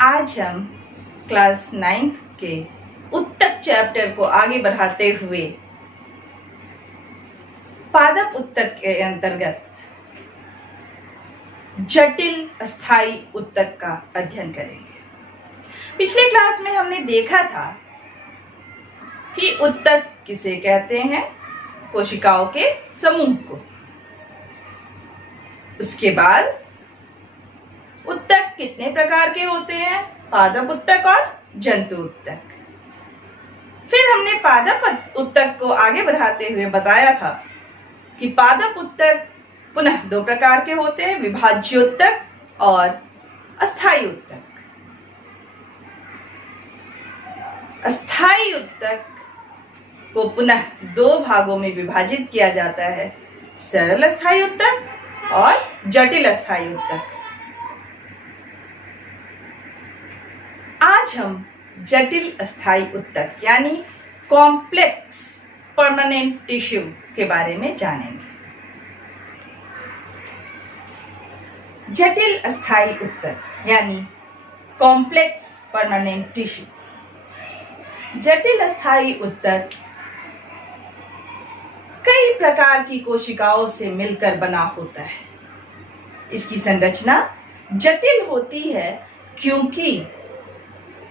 आज हम class 9th के उत्तक चैप्टर को आगे बढ़ाते हुए पादप उत्तक के अंतर्गत जटिल अस्थाई उत्तक का अध्ययन करेंगे। पिछले क्लास में हमने देखा था कि उत्तक किसे कहते हैं, कोशिकाओं के समूह को। उसके बाद उत्तक कितने प्रकार के होते हैं, पादप उत्तक और जंतु उत्तक। फिर हमने पादप उत्तक को आगे बढ़ाते हुए बताया था कि पादप उत्तक पुनः दो प्रकार के होते हैं, विभाज्योत्तक और अस्थायी उत्तक। अस्थायी उत्तक को पुनः दो भागों में विभाजित किया जाता है, सरल अस्थायी उत्तक और जटिल अस्थायी उत्तक। आज हम जटिल अस्थायी उत्तक यानी कॉम्प्लेक्स परमानेंट टिश्यू के बारे में जानेंगे। जटिल अस्थायी उत्तक यानी कॉम्प्लेक्स परमानेंट टिश्यू। जटिल अस्थायी उत्तक कई प्रकार की कोशिकाओं से मिलकर बना होता है। इसकी संरचना जटिल होती है क्योंकि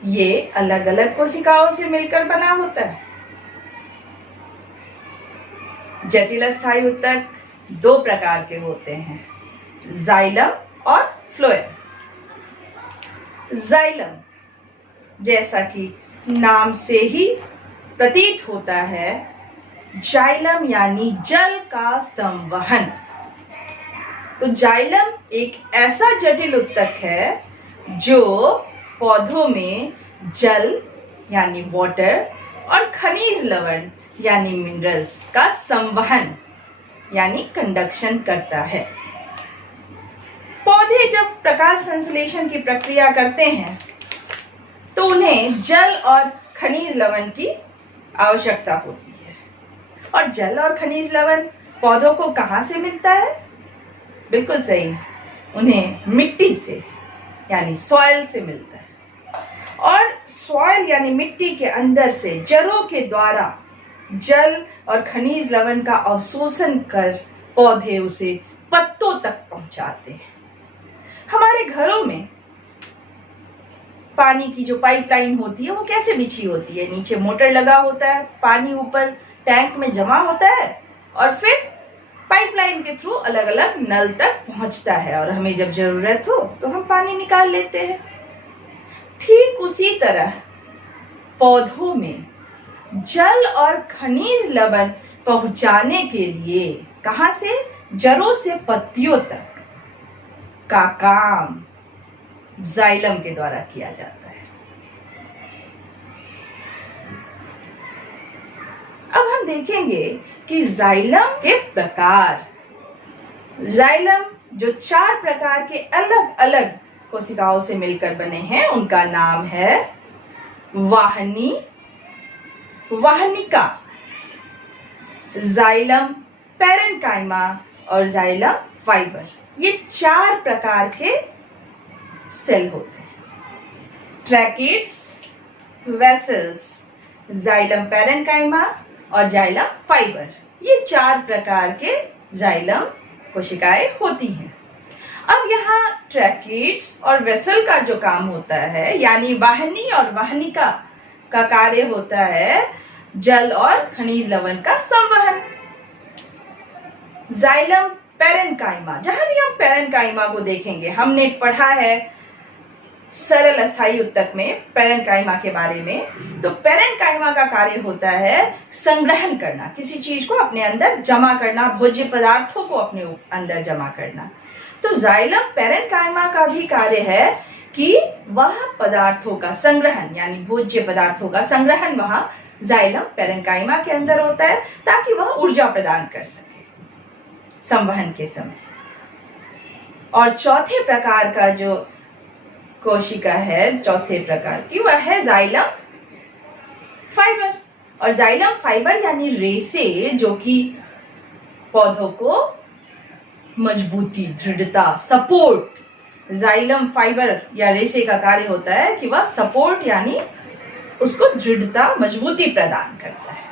ये अलग अलग कोशिकाओं से मिलकर बना होता है। जटिल अस्थायी उत्तक दो प्रकार के होते हैं, जाइलम और फ्लोएम। जाइलम जैसा कि नाम से ही प्रतीत होता है, जाइलम यानी जल का संवहन। तो जाइलम एक ऐसा जटिल उत्तक है जो पौधों में जल यानी वाटर और खनिज लवण यानी मिनरल्स का संवहन यानी कंडक्शन करता है। पौधे जब प्रकाश संश्लेषण की प्रक्रिया करते हैं तो उन्हें जल और खनिज लवण की आवश्यकता होती है। और जल और खनिज लवण पौधों को कहाँ से मिलता है? बिल्कुल सही, उन्हें मिट्टी से यानी सॉइल से मिलता है। और सॉइल यानी मिट्टी के अंदर से जड़ों के द्वारा जल और खनिज लवण का अवशोषण कर पौधे उसे पत्तों तक पहुंचाते हैं। हमारे घरों में पानी की जो पाइपलाइन होती है वो कैसे बिछी होती है? नीचे मोटर लगा होता है, पानी ऊपर टैंक में जमा होता है और फिर पाइपलाइन के थ्रू अलग अलग नल तक पहुंचता है और हमें जब जरूरत हो तो हम पानी निकाल लेते हैं। ठीक उसी तरह पौधों में जल और खनिज लवण पहुंचाने के लिए कहां से, जड़ों से पत्तियों तक का काम जाइलम के द्वारा किया जाता है। अब हम देखेंगे कि जाइलम के प्रकार। जाइलम जो चार प्रकार के अलग अलग कोशिकाओं से मिलकर बने हैं उनका नाम है वाहनी, वाहनिका, जाइलम पैरेन्काइमा और जाइलम फाइबर। ये चार प्रकार के सेल होते हैं। ट्रैकिड्स, वेसल्स, जाइलम पैरेन्काइमा और जाइलम फाइबर, ये चार प्रकार के जाइलम कोशिकाएं होती हैं। अब यहाँ ट्रैकिड्स और वेसल का जो काम होता है यानी वाहिनी और वाहनिका का कार्य होता है जल और खनिज लवण का संवहन। जाइलम पैरेन्काइमा, जहां भी हम पैरेन्काइमा को देखेंगे, हमने पढ़ा है सरल अस्थायी उत्तक में पैरेन्काइमा के बारे में। तो पैरेन्काइमा का कार्य होता है संग्रहण करना, किसी चीज को अपने अंदर जमा करना, भोज्य पदार्थों को अपने अंदर जमा करना। तो जाइलम पैरेन्काइमा का भी कार्य है कि वह पदार्थों का संग्रहण यानी भोज्य पदार्थों का संग्रहण वहां जाइलम पैरेन्काइमा के अंदर होता है ताकि वह ऊर्जा प्रदान कर सके संवहन के समय। और चौथे प्रकार का जो कोशिका है, चौथे प्रकार की, वह है जाइलम फाइबर। और जाइलम फाइबर यानी रेसे जो कि पौधों को मजबूती, दृढ़ता, सपोर्ट जाइलम फाइबर या रेशे का कार्य होता है कि वह सपोर्ट यानी उसको दृढ़ता, मजबूती प्रदान करता है।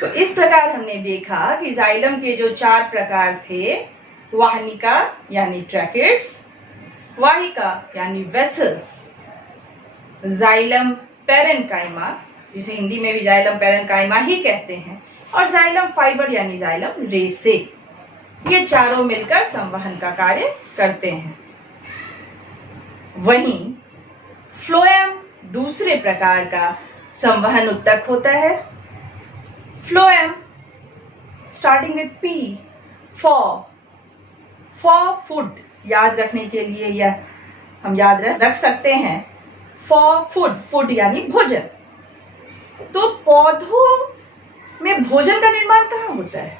तो इस प्रकार हमने देखा कि जाइलम के जो 4 प्रकार थे, वाहनिका यानी ट्रैकेट्स, वाहिका यानी वेसल्स, जाइलम पैरेन्काइमा जिसे हिंदी में भी जाइलम पैरेन्काइमा ही कहते हैं, और जाइलम फाइबर यानी जाइलम रेशे। ये चारों मिलकर संवहन का कार्य करते हैं। वहीं फ्लोएम दूसरे प्रकार का संवहन उत्तक होता है। Phloem starting with P, for food याद रखने के लिए यह हम याद रख सकते हैं। फॉर फूड यानी भोजन। तो पौधों में भोजन का निर्माण कहाँ होता है?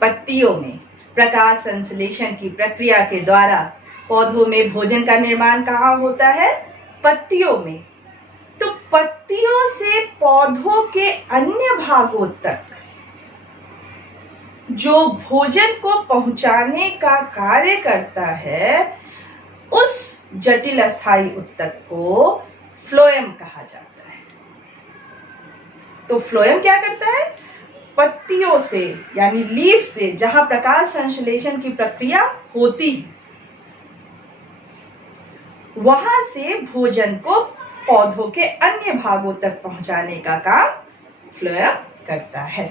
पत्तियों में। प्रकाश संश्लेषण की प्रक्रिया के द्वारा पौधों में भोजन का निर्माण कहाँ होता है? पत्तियों में। तो पत्तियों से पौधों के अन्य भागों तक जो भोजन को पहुंचाने का कार्य करता है, उस जटिल अस्थायी उत्तक को फ्लोएम कहा जाता है। तो फ्लोएम क्या करता है? पत्तियों से यानी लीफ से जहां प्रकाश संश्लेषण की प्रक्रिया होती है, वहां से भोजन को पौधों के अन्य भागों तक पहुंचाने का काम फ्लोएम करता है।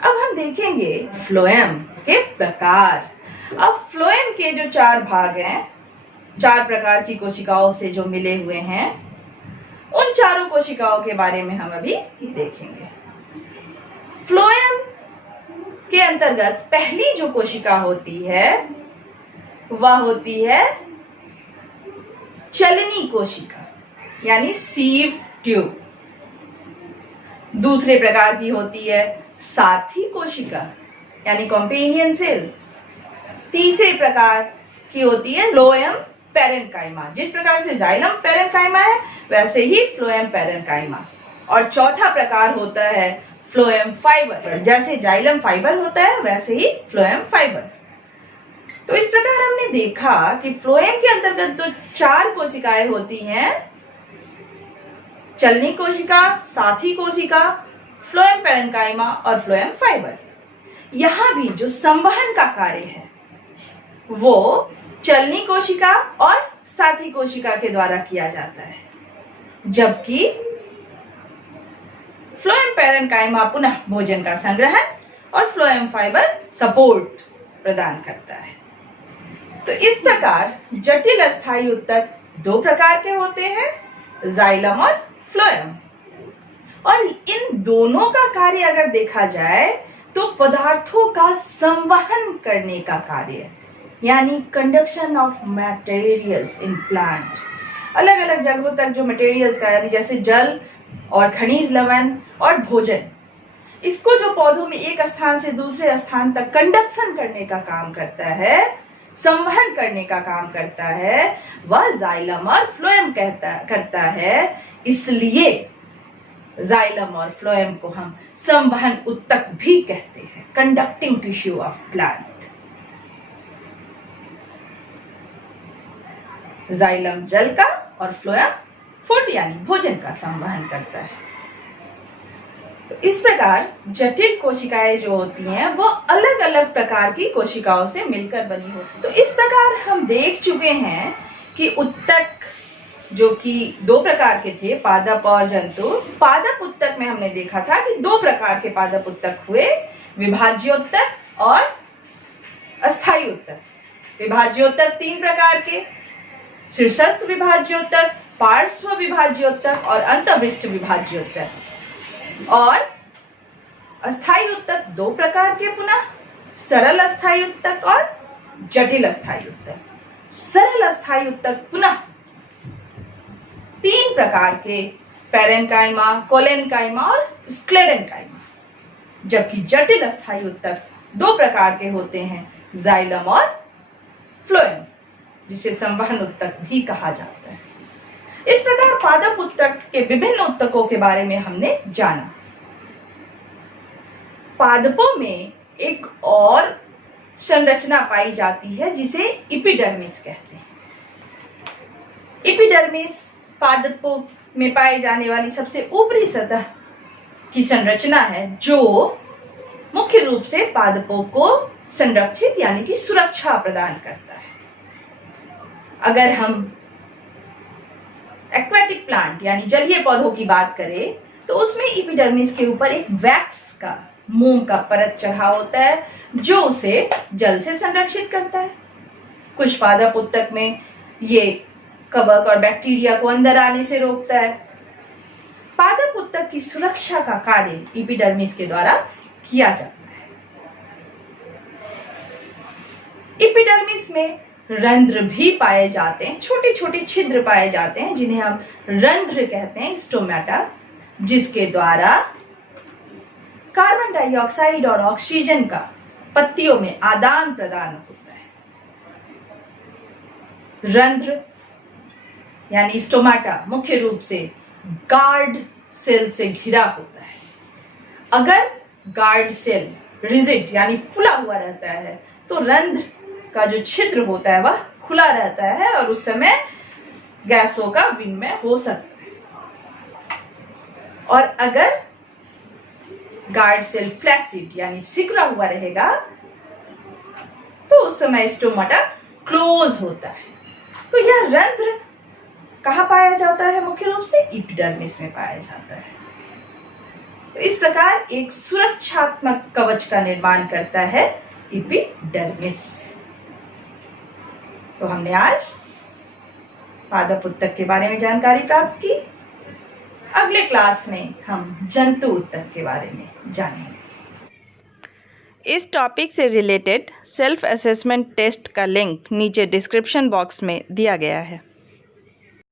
अब हम देखेंगे फ्लोएम के प्रकार। अब फ्लोएम के जो 4 भाग हैं, 4 प्रकार की कोशिकाओं से जो मिले हुए हैं, उन चारों कोशिकाओं के बारे में हम अभी देखेंगे। फ्लोएम के अंतर्गत पहली जो कोशिका होती है वह होती है चलनी कोशिका यानी सीव ट्यूब। दूसरे प्रकार की होती है साथी कोशिका यानी कॉम्पेनियन सेल्स। तीसरे प्रकार की होती है फ्लोएम पैरेन्काइमा। जिस प्रकार से जाइलम पैरेन्काइमा है वैसे ही फ्लोएम पैरेन्काइमा। और चौथा प्रकार होता है फ्लोएम फाइबर। जैसे जाइलम फाइबर होता है वैसे ही फ्लोएम फाइबर। तो इस प्रकार हमने देखा कि फ्लोएम के अंतर्गत तो 4 कोशिकाएं होती हैं, चलनी कोशिका, साथी कोशिका, फ्लोएम पैरेन्काइमा और फ्लोएम फाइबर। यहां भी जो संवहन का कार्य है वो चलनी कोशिका और साथी कोशिका के द्वारा किया जाता है, जबकि फ्लोएम पैरेन्काइमा पुनः भोजन का संग्रहण और फ्लोएम फाइबर सपोर्ट प्रदान करता है। तो इस प्रकार जटिल अस्थायी उत्तक 2 प्रकार के होते हैं, जाइलम और फ्लोएम। और इन दोनों का कार्य अगर देखा जाए तो पदार्थों का संवहन करने का कार्य यानी conduction of materials in plant. अलग अलग जगहों तक जो मटेरियल्स का यानी जैसे जल और खनिज लवण और भोजन, इसको जो पौधों में एक स्थान से दूसरे स्थान तक कंडक्शन करने का काम करता है, संवहन करने का काम करता है, वह जाइलम और फ्लोएम करता है। इसलिए जाइलम और फ्लोएम को हम संवहन उत्तक भी कहते हैं, conducting tissue of plant. Xylem जल का और फ्लोएम फूड यानी भोजन का संवहन करता है। तो इस प्रकार जटिल कोशिकाएं जो होती हैं वो अलग अलग प्रकार की कोशिकाओं से मिलकर बनी होती हैं। तो इस प्रकार हम देख चुके हैं कि उत्तक जो कि 2 प्रकार के थे, पादप और जंतु। पादप उत्तक में हमने देखा था कि 2 प्रकार के पादप उत्तक हुए, विभाज्योत्तक और अस्थायी उत्तक। विभाज्योत्तक 3 प्रकार के, शीर्षस्थ विभाज्योत्तक, पार्श्व विभाज्योत्तक और अंतःपृष्ठ विभाज्योत्तक। और अस्थायी उत्तक 2 प्रकार के पुनः, सरल अस्थायी उत्तक और जटिल अस्थायी उत्तक। सरल अस्थायी उत्तक पुनः 3 प्रकार के, पैरेन्काइमा, कोलेन्काइमा और स्क्लेरेन्काइमा। जबकि जटिल अस्थायी उत्तक 2 प्रकार के होते हैं, जाइलम और फ्लोएम, जिसे संवहन उत्तक भी कहा जाता है। इस प्रकार पादप उत्तक के विभिन्न उत्तकों के बारे में हमने जाना। पादपों में एक और संरचना पाई जाती है जिसे एपिडर्मिस कहते हैं। एपिडर्मिस पादपों में पाई जाने वाली सबसे ऊपरी सतह की संरचना है जो मुख्य रूप से पादपों को संरक्षित यानी कि सुरक्षा प्रदान करता है। अगर हम एक्वेटिक प्लांट यानी जलीय पौधों की बात करें तो उसमें एपिडर्मिस के ऊपर एक वैक्स का मोम का परत चढ़ा होता है जो उसे जल से संरक्षित करता है। कुछ पादप उत्तक में ये कवक और बैक्टीरिया को अंदर आने से रोकता है। पादप उत्तक की सुरक्षा का कार्य एपिडर्मिस के द्वारा किया जाता है। एपिडर्मिस में रंध्र भी पाए जाते हैं, छोटे छोटे छिद्र पाए जाते हैं जिन्हें हम रंध्र कहते हैं, स्टोमेटा, जिसके द्वारा कार्बन डाइऑक्साइड और ऑक्सीजन का पत्तियों में आदान प्रदान होता है। रंध्र यानी स्टोमेटा मुख्य रूप से गार्ड सेल से घिरा होता है। अगर गार्ड सेल रिजिड यानी फुला हुआ रहता है तो रंध्र का जो छिद्र होता है वह खुला रहता है और उस समय गैसों का विनिमय हो सकता है। और अगर गार्ड सेल फ्लैसिड यानी सिकुड़ा हुआ रहेगा तो उस समय स्टोमेटा क्लोज होता है। तो यह रंध्र कहाँ पाया जाता है? मुख्य रूप से एपिडर्मिस में पाया जाता है। तो इस प्रकार एक सुरक्षात्मक कवच का निर्माण करता है एपिडर्मिस। तो हमने आज पादप उत्तक के बारे में जानकारी प्राप्त की। अगले क्लास में हम जंतु उत्तक के बारे में जानेंगे। इस टॉपिक से रिलेटेड सेल्फ असेसमेंट टेस्ट का लिंक नीचे डिस्क्रिप्शन बॉक्स में दिया गया है।